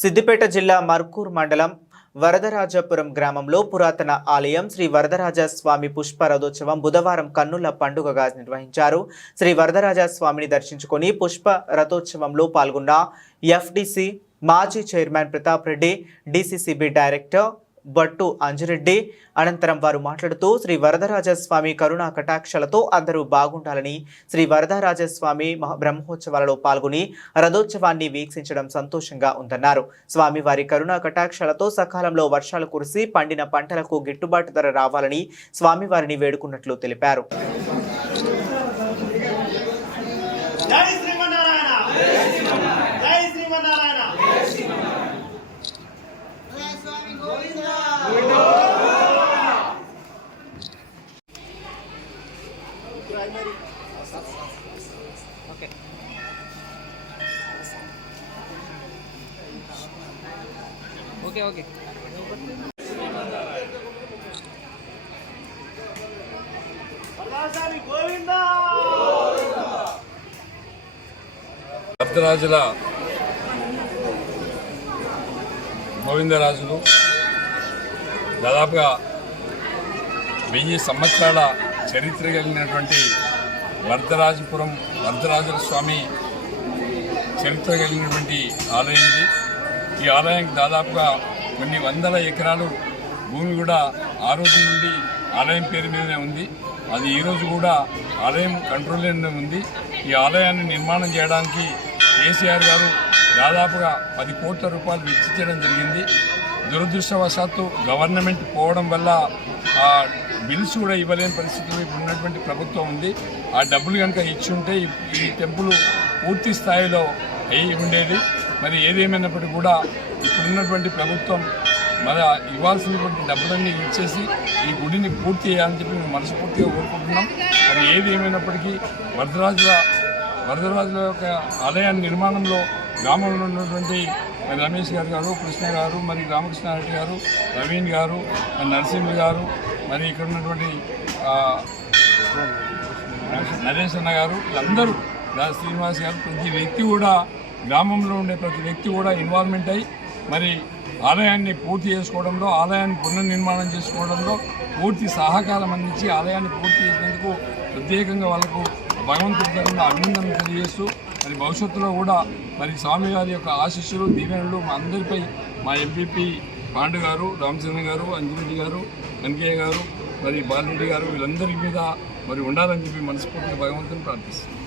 సిద్దిపేట జిల్లా మర్కూర్ మండలం వరదరాజపురం గ్రామంలో పురాతన ఆలయం శ్రీ వరదరాజ స్వామి పుష్ప రథోత్సవం బుధవారం కన్నుల పండుగగా నిర్వహించారు. శ్రీ వరదరాజ స్వామిని దర్శించుకొని పుష్ప రథోత్సవంలో పాల్గొన్న ఎఫ్డిసి మాజీ chairman Pratap Reddy, DCCB director Battu Anjireddy అనంతరం వారు మాట్లాడుతూ శ్రీ వరదరాజస్వామి కరుణా కటాక్షలతో అందరూ బాగుండాలని, శ్రీ వరదరాజస్వామి బ్రహ్మోత్సవాలలో పాల్గొని రథోత్సవాన్ని వీక్షించడం సంతోషంగా ఉందన్నారు. స్వామివారి కరుణా కటాక్షలతో సకాలంలో వర్షాలు కురిసి పండిన పంటలకు గిట్టుబాటు ధర రావాలని స్వామివారిని వేడుకున్నట్లు తెలిపారు. ఓకే వరదరాజుల గోవిందరాజులు దాదాపుగా 1000 సంవత్సరాల చరిత్ర కలిగినటువంటి వరదరాజపురం వరదరాజుల స్వామి చరిత్ర కలిగినటువంటి ఆలయం ఇది. ఈ ఆలయానికి దాదాపుగా కొన్ని వందల ఎకరాలు భూమి కూడా ఆ రోజు నుండి ఆలయం పేరు మీదనే ఉంది. అది ఈరోజు కూడా ఆలయం కంట్రోల్లోనే ఉంది. ఈ ఆలయాన్ని నిర్మాణం చేయడానికి కేసీఆర్ గారు దాదాపుగా 10 కోట్ల రూపాయలు వెచ్చించడం జరిగింది. దురదృష్టవశాత్తు గవర్నమెంట్ పోవడం వల్ల ఆ బిల్స్ కూడా ఇవ్వలేని పరిస్థితిలో ఇప్పుడు ఉన్నటువంటి ప్రభుత్వం ఉంది. ఆ డబ్బులు కనుక ఇచ్చి ఉంటే ఈ టెంపుల్ పూర్తి స్థాయిలో అయ్యి ఉండేది. మరి ఏదేమైనప్పటికీ కూడా ఇప్పుడున్నటువంటి ప్రభుత్వం మన ఇవ్వాల్సినటువంటి డబ్బులన్నీ ఇచ్చేసి ఈ గుడిని పూర్తి చేయాలని చెప్పి మేము మనస్ఫూర్తిగా కోరుకుంటున్నాం. మరి ఏది ఏమైనప్పటికీ వరదరాజుల యొక్క ఆలయాన్ని నిర్మాణంలో గ్రామంలో ఉన్నటువంటి రమేష్ గారు, కృష్ణ గారు, మరి రామకృష్ణారెడ్డి గారు, ప్రవీణ్ గారు, నరసింహ గారు, మరి ఇక్కడ ఉన్నటువంటి నరేష్ అన్న గారు, వీళ్ళందరూ శ్రీనివాస్ గారు, ప్రతి వ్యక్తి కూడా గ్రామంలో ఉండే ప్రతి వ్యక్తి కూడా ఇన్వాల్వ్మెంట్ అయ్యి మరి ఆలయాన్ని పూర్తి చేసుకోవడంలో, ఆలయాన్ని పునర్నిర్మాణం చేసుకోవడంలో పూర్తి సహకారం అందించి ఆలయాన్ని పూర్తి చేసినందుకు ప్రత్యేకంగా వాళ్ళకు భగవంతుడి తరఫున అభినందనలు తెలియజేస్తూ మరి భవిష్యత్తులో కూడా మరి స్వామివారి యొక్క ఆశీస్సులు, దీవెనలు మా అందరిపై మా ఎంపీపీ పాండు గారు, రామచంద్ర గారు, అంజిరెడ్డి గారు, వెంకయ్య గారు, మరి బాలరెడ్డి గారు వీళ్ళందరి మీద మరి ఉండాలని చెప్పి మనస్ఫూర్తిగా భగవంతుని ప్రార్థిస్తున్నాం.